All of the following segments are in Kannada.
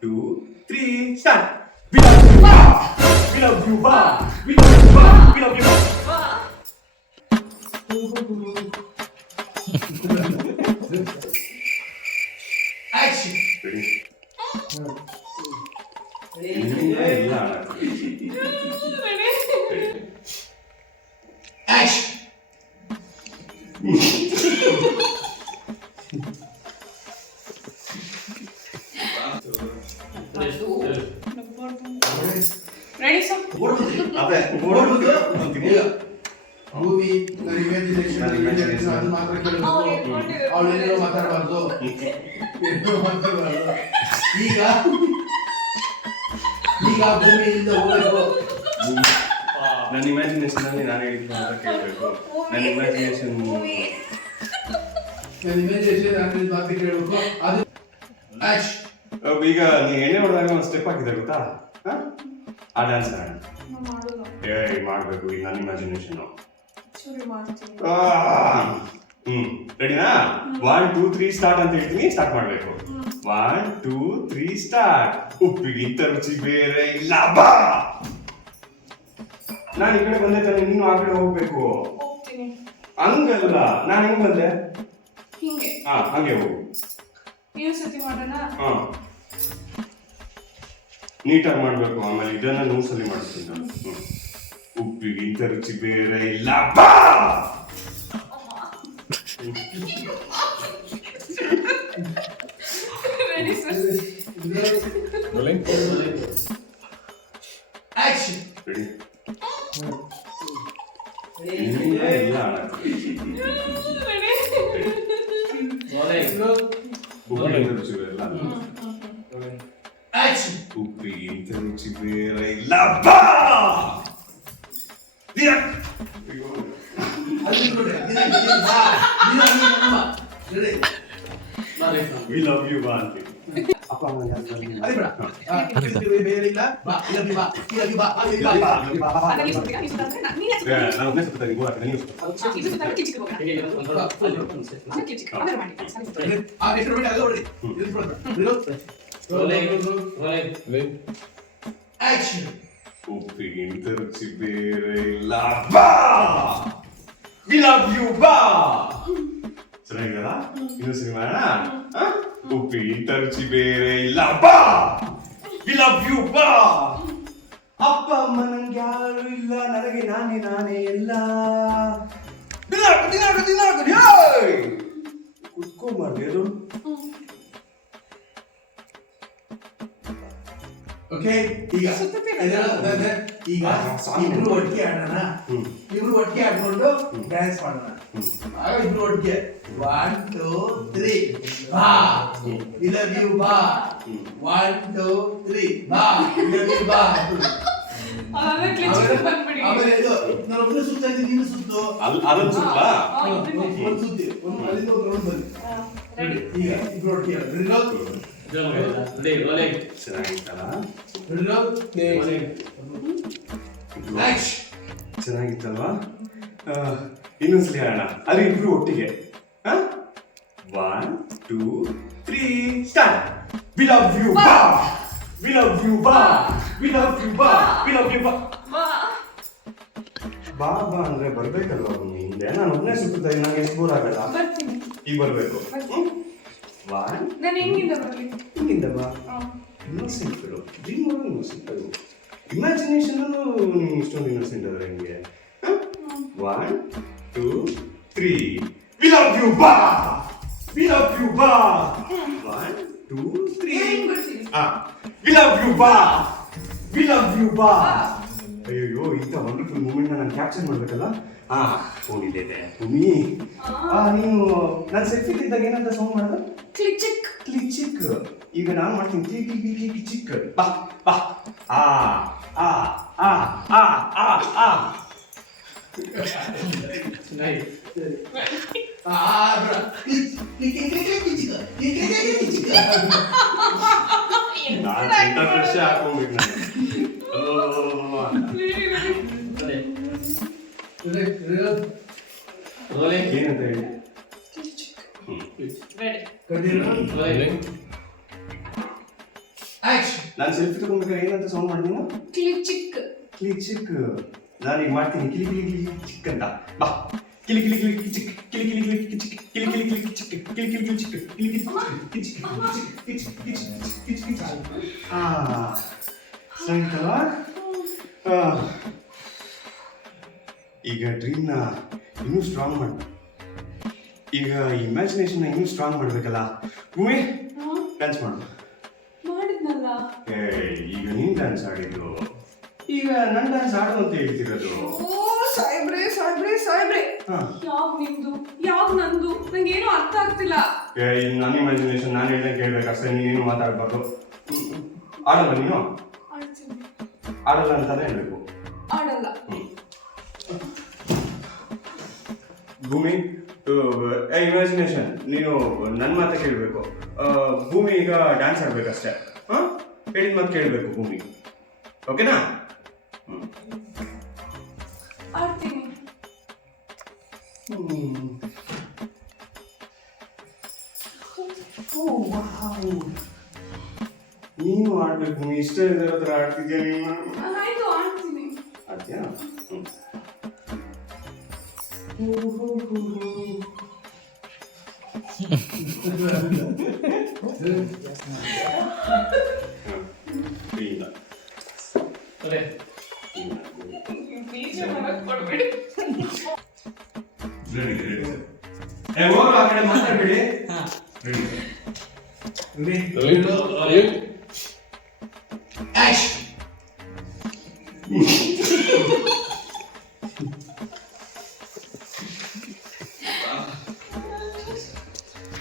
two, three, start. We love you, Ba! We love you, Ba! We love you, Ba! We love you, Ba! Action! Ready? Ready? ಅದೇ, ಮೂವಿ ಇಮ್ಯಾಜಿನೇಷನ್ ಅದು ಮಾತ್ರ ಕೇಳಬೇಕು ಅವಳು ಏನೇನೋ ಮಾತಾಡಬಾರ್ದು. ಏನೋ ಮಾತಾಡಬಾರ್ದು. ಈಗ ಈಗ ಭೂಮಿಯಿಂದ ಹೋಗಬೇಕು ನನ್ನ ಇಮ್ಯಾಜಿನೇಷನ್ ಅಲ್ಲಿ ನಾನು ಹೇಳಿದ್ದು ಅಂತ ಕೇಳಬೇಕು. ನನ್ನ ಇಮ್ಯಾಜಿನೇಷನ್ ನಾನು ಇಮ್ಯಾಜಿನೇಷನ್ ಅಂದ್ರೆ ಮಾತ್ರ ಕೇಳಬೇಕು? ಅದು ಆಕ್ಷನ್ ಈಗ ನೀ ಎಣ್ಣೆ ಹೊಡೆದಾಗ ಒಂದು ಸ್ಟೆಪ್ ಹಾಕಿದೆ ಗೊತ್ತಾ? ಆ ಡ್ಯಾನ್ಸ್ ಏ ಮಾಡಬೇಕು. ಈಗ ನನ್ನ ಇಮ್ಯಾಜಿನೇಷನ್ ಸರಿ ಮಾಡ್ತೀನಿ. ಹ್ಮ್. ರೆಡಿನಾ ಒನ್ ಟೂ ತ್ರೀ ಸ್ಟಾರ್ಟ್ ಅಂತ ಹೇಳ್ತೀನಿ. ಸ್ಟಾರ್ಟ್ ಮಾಡಬೇಕು. ಒನ್ ಟೂ ತ್ರೀ ಸ್ಟಾರ್ಟ್ ಉಪ್ಪಿಗಿಂತ ರುಚಿ ಬೇರೆ ಇಲ್ಲ. ಬಾ! ನಾನು ಈ ಕಡೆ ಬಂದೆ ತಾನೆ. ನೀನು ಆ ಕಡೆ ಹೋಗ್ಬೇಕು. ಹೋಗ್ತೀನಿ. ಹಂಗಲ್ಲ. ನಾನು ಹೆಂಗ್ ಬಂದೆ? ಹಿಂಗೆ. ಹಾ ಹಂಗೆ ಹೋಗು. ಇನ್ನೊಂದ್ ಸತಿ ಮಾಡೋಣ? ಹಾ. ನೀಟಾಗಿ ಮಾಡ್ಬೇಕು ಆಮೇಲೆ ಇದನ್ನ ನೂಸಲ್ಲಿ ಮಾಡ್ತೀನಿ ನಾನು. ಹ್ಮ್. ಉಪ್ಪಿಗಿಂತ ರುಚಿ ಬೇರೆ ಇಲ್ಲ. ಬಾ! ರೆಡಿ ಸರ್ ಆಕ್ಷನ್ ರೆಡಿ ಇಲ್ಲ ಅಣ್ಣ. ಉಪ್ಪಿಗಿಂತ ರುಚಿ ಬೇರೆ ಇಲ್ಲ. ಆಕ್ಷನ್ ಇಲ್ಲ ಬಾ ನಿರಕ್. ಅಯ್ಯೋ. ಅದು ನೋಡ್ರಿ ದಿನ ದಿನ ಬಾ ಅಂತೀನಿ ಅಪ್ಪ ಅಮ್ಮ ಅದೇ ಬೇಡ ಬೇರೆ ಇಲ್ಲ ಬಾ ಇಲ್ಲ ಬಾ ಇಲ್ಲ ಬಾ ಇಲ್ಲ ಬಾ ಇಲ್ಲ ಬಾ ನನಗೆ ಸುತ್ತಿಗ ನೀನು ಸುತ್ತಾದ್ರೆ ಕಿಚ್ಚಿಗೆ ಹೋಗೋಣ ಅದು ಕಿಚ್ಚಿಗೆ ಆಮೇಲೆ ಮಾಡಿ ಸರಿ ಆ ಎಷ್ಟು ಬೇಡ ಅಲ್ಲ ಹೊಡಿ ಇದು ಬಿಡೋದು ಆಕ್ಷನ್ ಉಪ್ಪಿಗಿಂತ ರುಚಿ ಬೇರೆ ಇಲ್ಲ ಬಾ ವಿ ಲವ್ ಯು ಬಾ ಚೆನ್ನಾಗಿದಲ್ಲ ಇಲ್ಲ ಅಪ್ಪ ಅಮ್ಮ ನನ್ಗೆ ಯಾರು ಇಲ್ಲ ನನಗೆ ನಾನೇ ನಾನೇ ಎಲ್ಲ ದಿನಾಕ ದಿನಾಕ ದಿನಾಕ ಯಾಯ್ ಕುತ್ಕೊಂಬಾರ್ದು ಅದು ಓಕೆ ಈಗ ಈಗ ಇಬ್ರು ಒಟ್ಟಿಗೆ ಆಡೋಣ. ಇಬ್ರು ಒಟ್ಟಿಗೆ ಆಡ್ಕೊಂಡು ಡ್ಯಾನ್ಸ್ ಮಾಡೋಣ. ಆಗ ಇಬ್ರು ಒಟ್ಟಿಗೆ. ಒನ್ ಟೂ ತ್ರೀ ಬಾ. ವಿ ಲವ್ ಯು ಬಾ. ಒನ್ ಟೂ ತ್ರೀ ಬಾ. ವಿ ಲವ್ ಯು ಬಾ. ಆಮೇಲೆ ಕಿಚ್ಚಿಗೆ ಬಂದ್ಬಿಡಿ. ಆಮೇಲೆ ಇದು ನಾನು ಒಬ್ಬನೇ ಸುತ್ತ ನೀನು ಸುತ್ತು. ಅಲ್ಲಿ ಸುತ್ತ. ಒಂದು ಸುತ್ತಿ ಒಂದು ಅಲ್ಲಿಂದ ಒಂದು ರೌಂಡ್ ಬನ್ನಿ ಈಗ ಇಬ್ರು ಒಟ್ಟಿಗೆ ಚೆನ್ನಾಗಿತ್ತಲ್ವಾ? ಇನ್ನೊಂದ್ಸಲಿ ಆಡೋಣ ಅದು ಇಬ್ರು ಒಟ್ಟಿಗೆ. One two three start we love you ಬಾ ವಿ ಲವ್ ಯು ಬಾ ವಿ ಲವ್ ಯು ಬಾ ವಿ ಲವ್ ಯು ಬಾ ಬಾ ಬಾ ಅಂದ್ರೆ ಬರ್ಬೇಕಲ್ವಾ ಹಿಂದೆ ನಾನು ಒಬ್ಬನೇ ಸುತ್ತಾ ನಂಗೆ ಎಷ್ಟು ಬೋರ್ ಆಗಲ್ಲ? ಈಗ ಬರ್ಬೇಕು. ಒನ್ ನಾನು ಹೆಂಗಿಂದ ಬರ್ಲಿ. ಹಿಂಗಿಂದ ಬಾ. ಇನ್ನೋಸೆಂಟ್ ಫಿಲೋ ಡ್ರೀಮ್ ಮಾಡೋದು ಇನ್ನೋಸೆಂಟ್ ಅದು ಇಮ್ಯಾಜಿನೇಷನ್ ಇಷ್ಟೊಂದು ಇನ್ನೋಸೆಂಟ್ ಆದ್ರೆ ಹೆಂಗೆ one two three we love you ಬಾ ವಿ ಲವ್ ಯು ಬಾ one two three we love you ಬಾ ವಿ ಲವ್ ಯು ಬಾ ಅಯ್ಯೋ ಇಂಥ ವಂಡರ್ಫುಲ್ ಮೂಮೆಂಟ್ ನಾನು ಕ್ಯಾಪ್ಚರ್ ಮಾಡಬೇಕಲ್ಲ? ಹಾ ಇದೆ. ಭೂಮಿ ಆ. ನೀನು ನಾನು ಸೆಲ್ಫಿ ಇದ್ದಾಗ ಏನಂತ ಸೌಂಡ್ ಮಾಡೋದು? ಕ್ಲಿಚಿಕ್ ಕ್ಲಿಚಿಕ್ ಈಗ ನಾನು ಮಾಡ್ತೀನಿ. ಕ್ಲಿಕ್ ಕ್ಲಿಕ್ ಕ್ಲಿಕ್ ಕ್ಲಿ ಚಿಕ್ ಬಾ ಬಾ. ಆ ಆ ಆ ಆ ಆ ಆ. ಆ ಬೇಡ ಕ್ಲಿಕ್ ಕ್ಲಿಕ್ ನಾನು ಸೆಲ್ಫಿ ತಗೊಂಡ್ಬೇಕಾದ್ರೆ ಏನಂತ ಸೌಂಡ್ ಮಾಡಿದೀನ ಕ್ಲಿಕ್ ಚಿಕ್ ಕಿಲಿ ಚಿಕ್ಕ ನಾನು ಈಗ ಮಾಡ್ತೀನಿ ಕಿಲಿ ಕಿಲಿ ಕಿಲಿ ಚಿಕ್ ಅಂತ ಬಾ ಕಿಲಿ ಕಿಲಿ ಕಿಲಿ ಚಿಕ್ ಕಿಲಿ ಕಿಲಿ ಕಿಲಿ ಚಿಕ್ ಕಿಲಿ ಕಿಲಿ ಕಿಲಿ ಚಿಕ್ ಕಿಲಿ ಕಿಲಿ ಕಿಲಿ ಚಿಕ್ ಕಿಲಿ ಕಿಲಿ ಕಿಚ್ ಕಿಚ್ ಕಿಚ್ ಕಿಚ್ ಕಿಚ್ ಆ ಸಾಯಂಕಾಲ ಆ. ಈಗ ಡ್ರೀಮ್ನ ಇನ್ನೂ ಸ್ಟ್ರಾಂಗ್ ಮಾಡು ಈಗ ಇಮ್ಯಾಜಿನೇಷನ್ ಇನ್ನೂ ಸ್ಟ್ರಾಂಗ್ ಮಾಡಬೇಕಲ್ಲ? ಭೂಮಿ ಡ್ಯಾನ್ಸ್ ಮಾಡು ಮಾಡಿದ್ನಲ್ಲ. ಏ ಈಗ ನೀನ್ ಡ್ಯಾನ್ಸ್ ಆಡಿದ್ದು. ಈಗ ನನ್ ಡ್ಯಾನ್ಸ್ ಆಡು ಅಂತ ಹೇಳ್ತಿರೋದು. ಓ ಸಾಯ್ಬ್ರೆ ಸಾಯ್ಬ್ರೆ ಸಾಯ್ಬ್ರೆ ಹಾ. ಯಾವ್ ನಿಮ್ದು? ಯಾವ್ ನಂದು? ನಂಗೇನು ಅರ್ಥ ಆಗ್ತಿಲ್ಲ. ಏ ಈಗ ನನ್ನ ಇಮ್ಯಾಜಿನೇಷನ್ ನಾನು ಹೇಳ್ದಂಗೆ ಕೇಳ್ಬೇಕು ಅಷ್ಟೇ ನೀನೇನು ಮಾತಾಡ್ಬಾರ್ದು. ಆಡಲ್ಲ ನೀನು? ಆಡ್ತೀನಿ. ಆಡಲ್ಲ ಅಂತಾನೆ ಹೇಳ್ಬೇಕು. ಆಡಲ್ಲ. ಭೂಮಿ ಇಮ್ಯಾಜಿನೇಷನ್ ನೀನು ನನ್ನ ಮಾತ ಕೇಳಬೇಕು. ಭೂಮಿ ಈಗ ಡ್ಯಾನ್ಸ್ ಆಡ್ಬೇಕಷ್ಟೇ. ಹಾಂ? ಹೇಳಿದ ಮಾತು ಕೇಳಬೇಕು ಭೂಮಿ. ಓಕೆನಾ? ನೀನು ಆಡ್ಬೇಕು ಇಷ್ಟ ಇದ್ರ ಹತ್ರ ಆಡ್ತಿದ್ಯಾ ನೀನು? ಮಾತಾಡ್ಬೇಡಿ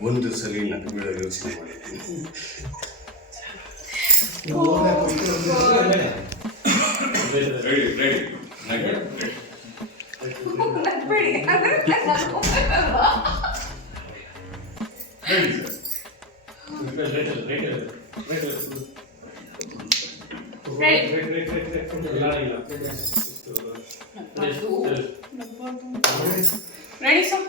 ಒಂದು ಸಲ ನಟ್ಟು ಬೀಳೋ ಯೋಚನೆ ಮಾಡಿದ್ದೀನಿ. ರೆಡಿ ರೆಡಿ ನಗ್ಬೇಡಿ ಅಂದ್ರೆ ನಾನು ರೆಡಿ ಸರ್ ರೆಡಿ ಸರ್